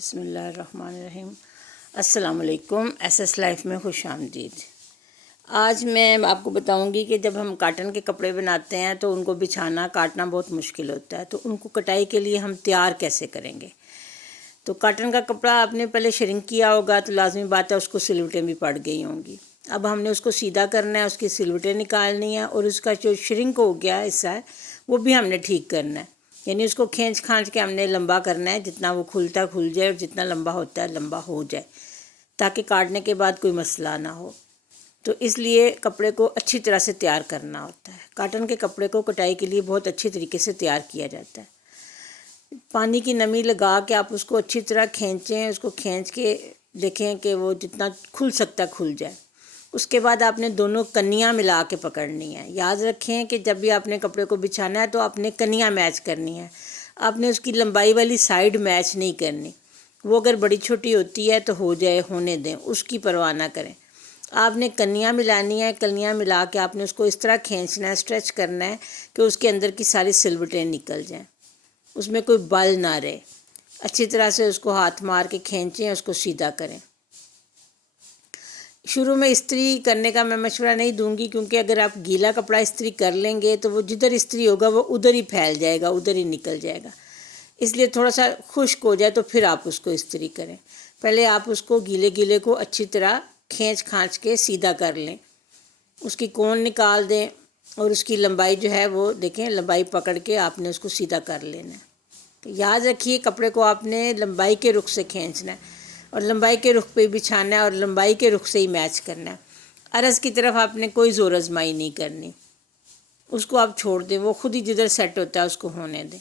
بسم اللہ الرحمن الرحیم۔ السلام علیکم، ایس ایس لائف میں خوش آمدید۔ آج میں آپ کو بتاؤں گی کہ جب ہم کاٹن کے کپڑے بناتے ہیں تو ان کو بچھانا کاٹنا بہت مشکل ہوتا ہے، تو ان کو کٹائی کے لیے ہم تیار کیسے کریں گے۔ تو کاٹن کا کپڑا آپ نے پہلے شرنک کیا ہوگا تو لازمی بات ہے اس کو سلوٹیں بھی پڑ گئی ہوں گی۔ اب ہم نے اس کو سیدھا کرنا ہے، اس کی سلوٹیں نکالنی ہیں اور اس کا جو شرنک ہو گیا حصہ ہے وہ بھی ہم نے ٹھیک کرنا ہے، یعنی اس کو کھینچ کھانچ کے ہم نے لمبا کرنا ہے، جتنا وہ کھلتا کھل جائے اور جتنا لمبا ہوتا ہے لمبا ہو جائے، تاکہ کاٹنے کے بعد کوئی مسئلہ نہ ہو۔ تو اس لیے کپڑے کو اچھی طرح سے تیار کرنا ہوتا ہے۔ کاٹن کے کپڑے کو کٹائی کے لیے بہت اچھی طریقے سے تیار کیا جاتا ہے۔ پانی کی نمی لگا کے آپ اس کو اچھی طرح کھینچیں، اس کو کھینچ کے دیکھیں کہ وہ جتنا کھل سکتا کھل جائے۔ اس کے بعد آپ نے دونوں کنیاں ملا کے پکڑنی ہیں۔ یاد رکھیں کہ جب بھی آپ نے کپڑے کو بچھانا ہے تو آپ نے کنیاں میچ کرنی ہے، آپ نے اس کی لمبائی والی سائیڈ میچ نہیں کرنی۔ وہ اگر بڑی چھوٹی ہوتی ہے تو ہو جائے، ہونے دیں، اس کی پرواہ نہ کریں۔ آپ نے کنیاں ملانی ہے، کنیاں ملا کے آپ نے اس کو اس طرح کھینچنا ہے، اسٹریچ کرنا ہے کہ اس کے اندر کی ساری سلوٹیں نکل جائیں، اس میں کوئی بل نہ رہے۔ اچھی طرح سے اس کو ہاتھ مار کے کھینچیں، اس کو سیدھا کریں۔ شروع میں استری کرنے کا میں مشورہ نہیں دوں گی، کیونکہ اگر آپ گیلا کپڑا استری کر لیں گے تو وہ جدھر استری ہوگا وہ ادھر ہی پھیل جائے گا، ادھر ہی نکل جائے گا۔ اس لیے تھوڑا سا خشک ہو جائے تو پھر آپ اس کو استری کریں۔ پہلے آپ اس کو گیلے کو اچھی طرح کھینچ کھانچ کے سیدھا کر لیں، اس کی کون نکال دیں اور اس کی لمبائی جو ہے وہ دیکھیں، لمبائی پکڑ کے آپ نے اس کو سیدھا کر لینا ہے۔ تو یاد رکھیے کپڑے کو آپ نے لمبائی کے رخ سے کھینچنا ہے اور لمبائی کے رخ پہ بچھانا ہے اور لمبائی کے رخ سے ہی میچ کرنا ہے۔ عرض کی طرف آپ نے کوئی زور آزمائی نہیں کرنی، اس کو آپ چھوڑ دیں، وہ خود ہی جدھر سیٹ ہوتا ہے اس کو ہونے دیں۔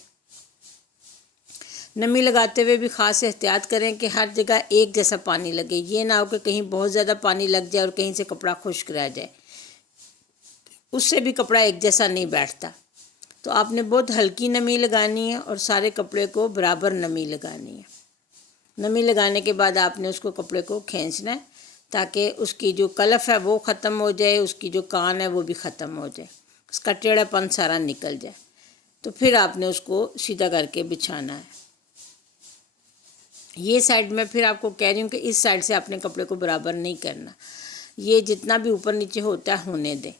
نمی لگاتے ہوئے بھی خاص احتیاط کریں کہ ہر جگہ ایک جیسا پانی لگے، یہ نہ ہو کہ کہیں بہت زیادہ پانی لگ جائے اور کہیں سے کپڑا خشک رہ جائے، اس سے بھی کپڑا ایک جیسا نہیں بیٹھتا۔ تو آپ نے بہت ہلکی نمی لگانی ہے اور سارے کپڑے کو برابر نمی لگانی ہے۔ نمی لگانے کے بعد آپ نے اس کو کپڑے کو کھینچنا ہے تاکہ اس کی جو کلف ہے وہ ختم ہو جائے، اس کی جو کان ہے وہ بھی ختم ہو جائے، اس کا ٹیڑھا پن سارا نکل جائے۔ تو پھر آپ نے اس کو سیدھا کر کے بچھانا ہے۔ یہ سائڈ میں پھر آپ کو کہہ رہی ہوں کہ اس سائڈ سے آپ نے کپڑے کو برابر نہیں کرنا، یہ جتنا بھی اوپر نیچے ہوتا ہے ہونے دیں۔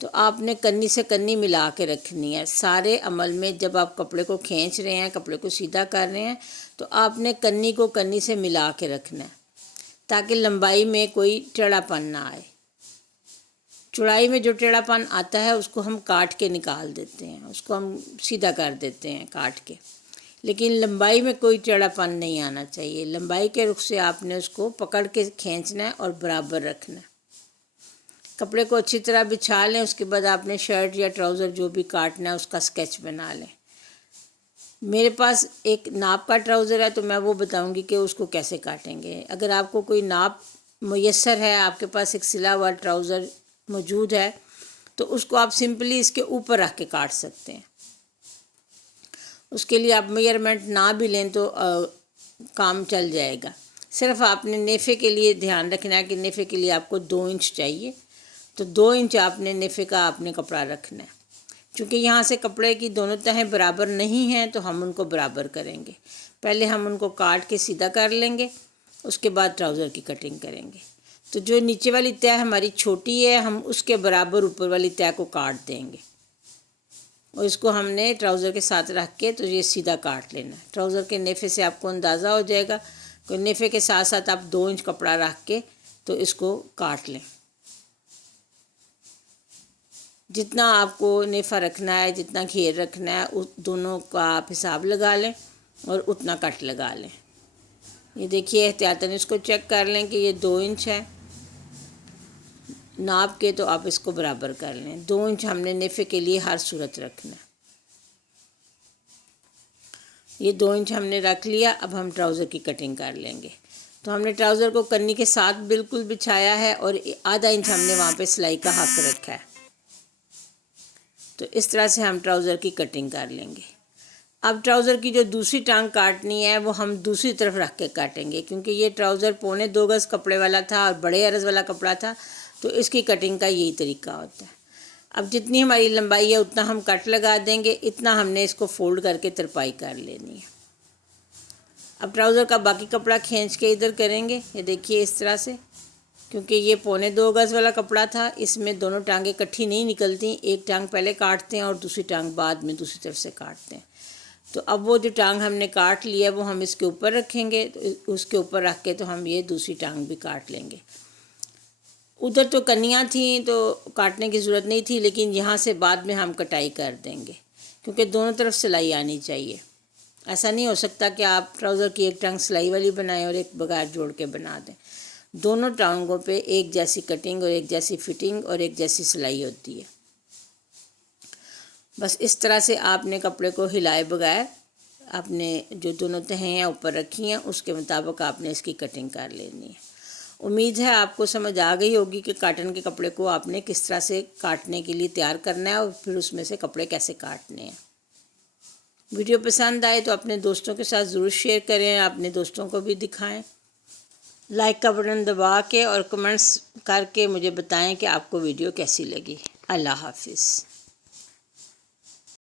تو آپ نے کنی سے کنی ملا کے رکھنی ہے سارے عمل میں۔ جب آپ کپڑے کو کھینچ رہے ہیں، کپڑے کو سیدھا کر رہے ہیں، تو آپ نے کنی کو کنی سے ملا کے رکھنا ہے تاکہ لمبائی میں کوئی ٹیڑھا پن نہ آئے۔ چوڑائی میں جو ٹیڑھا پن آتا ہے اس کو ہم کاٹ کے نکال دیتے ہیں، اس کو ہم سیدھا کر دیتے ہیں کاٹ کے، لیکن لمبائی میں کوئی ٹیڑھا پن نہیں آنا چاہیے۔ لمبائی کے رخ سے آپ نے اس کو پکڑ کے کھینچنا ہے اور برابر رکھنا ہے۔ کپڑے کو اچھی طرح بچھا لیں، اس کے بعد آپ نے شرٹ یا ٹراؤزر جو بھی کاٹنا ہے اس کا اسکیچ بنا لیں۔ میرے پاس ایک ناپ کا ٹراؤزر ہے تو میں وہ بتاؤں گی کہ اس کو کیسے کاٹیں گے۔ اگر آپ کو کوئی ناپ میسر ہے، آپ کے پاس ایک سلا ہوا ٹراؤزر موجود ہے، تو اس کو آپ سمپلی اس کے اوپر رکھ کے کاٹ سکتے ہیں۔ اس کے لیے آپ میئرمنٹ نہ بھی لیں تو کام چل جائے گا۔ صرف آپ نے نیفے کے لیے دھیان رکھنا ہے کہ نیفے کے لیے آپ کو 2 انچ چاہیے، تو 2 انچ آپ نے نیفے کا آپ نے کپڑا رکھنا ہے۔ چونکہ یہاں سے کپڑے کی دونوں تہیں برابر نہیں ہیں تو ہم ان کو برابر کریں گے۔ پہلے ہم ان کو کاٹ کے سیدھا کر لیں گے، اس کے بعد ٹراؤزر کی کٹنگ کریں گے۔ تو جو نیچے والی تہ ہماری چھوٹی ہے، ہم اس کے برابر اوپر والی تہ کو کاٹ دیں گے اور اس کو ہم نے ٹراؤزر کے ساتھ رکھ کے تو یہ سیدھا کاٹ لینا ہے۔ ٹراؤزر کے نیفے سے آپ کو اندازہ ہو جائے گا کہ نیفے کے ساتھ ساتھ آپ 2 انچ کپڑا رکھ کے تو اس کو کاٹ لیں۔ جتنا آپ کو نیفہ رکھنا ہے، جتنا گھیر رکھنا ہے، اس دونوں کا آپ حساب لگا لیں اور اتنا کٹ لگا لیں۔ یہ دیکھیے احتیاطاً اس کو چیک کر لیں کہ یہ 2 انچ ہے، ناپ کے تو آپ اس کو برابر کر لیں۔ 2 انچ ہم نے نیفے کے لیے ہر صورت رکھنا ہے۔ یہ 2 انچ ہم نے رکھ لیا، اب ہم ٹراؤزر کی کٹنگ کر لیں گے۔ تو ہم نے ٹراؤزر کو کنی کے ساتھ بالکل بچھایا ہے اور آدھا انچ ہم نے وہاں پہ سلائی کا حق رکھا ہے۔ تو اس طرح سے ہم ٹراؤزر کی کٹنگ کر لیں گے۔ اب ٹراؤزر کی جو دوسری ٹانگ کاٹنی ہے وہ ہم دوسری طرف رکھ کے کاٹیں گے، کیونکہ یہ ٹراؤزر 2.25 گز کپڑے والا تھا اور بڑے عرض والا کپڑا تھا، تو اس کی کٹنگ کا یہی طریقہ ہوتا ہے۔ اب جتنی ہماری لمبائی ہے اتنا ہم کٹ لگا دیں گے، اتنا ہم نے اس کو فولڈ کر کے ترپائی کر لینی ہے۔ اب ٹراؤزر کا باقی کپڑا کھینچ کے ادھر کریں گے، یہ دیکھیے اس طرح سے، کیونکہ یہ 2.25 گز والا کپڑا تھا، اس میں دونوں ٹانگیں اکٹھی نہیں نکلتی، ایک ٹانگ پہلے کاٹتے ہیں اور دوسری ٹانگ بعد میں دوسری طرف سے کاٹتے ہیں۔ تو اب وہ جو ٹانگ ہم نے کاٹ لیا وہ ہم اس کے اوپر رکھیں گے، تو اس کے اوپر رکھ کے تو ہم یہ دوسری ٹانگ بھی کاٹ لیں گے۔ ادھر تو کنیاں تھیں تو کاٹنے کی ضرورت نہیں تھی، لیکن یہاں سے بعد میں ہم کٹائی کر دیں گے، کیونکہ دونوں طرف سلائی آنی چاہیے۔ ایسا نہیں ہو سکتا کہ آپ ٹراؤزر کی ایک ٹانگ سلائی والی بنائیں اور ایک بغیر جوڑ کے بنا دیں۔ دونوں ٹانگوں پہ ایک جیسی کٹنگ اور ایک جیسی فٹنگ اور ایک جیسی سلائی ہوتی ہے۔ بس اس طرح سے آپ نے کپڑے کو ہلائے بغیر آپ نے جو دونوں تہیں ہیں اوپر رکھی ہیں اس کے مطابق آپ نے اس کی کٹنگ کر لینی ہے۔ امید ہے آپ کو سمجھ آ گئی ہوگی کہ کاٹن کے کپڑے کو آپ نے کس طرح سے کاٹنے کے لیے تیار کرنا ہے اور پھر اس میں سے کپڑے کیسے کاٹنے ہیں۔ ویڈیو پسند آئے تو اپنے دوستوں کے ساتھ ضرور شیئر کریں، اپنے دوستوں کو بھی دکھائیں۔ لائک کا بٹن دبا کے اور کمنٹس کر کے مجھے بتائیں کہ آپ کو ویڈیو کیسی لگی۔ اللہ حافظ۔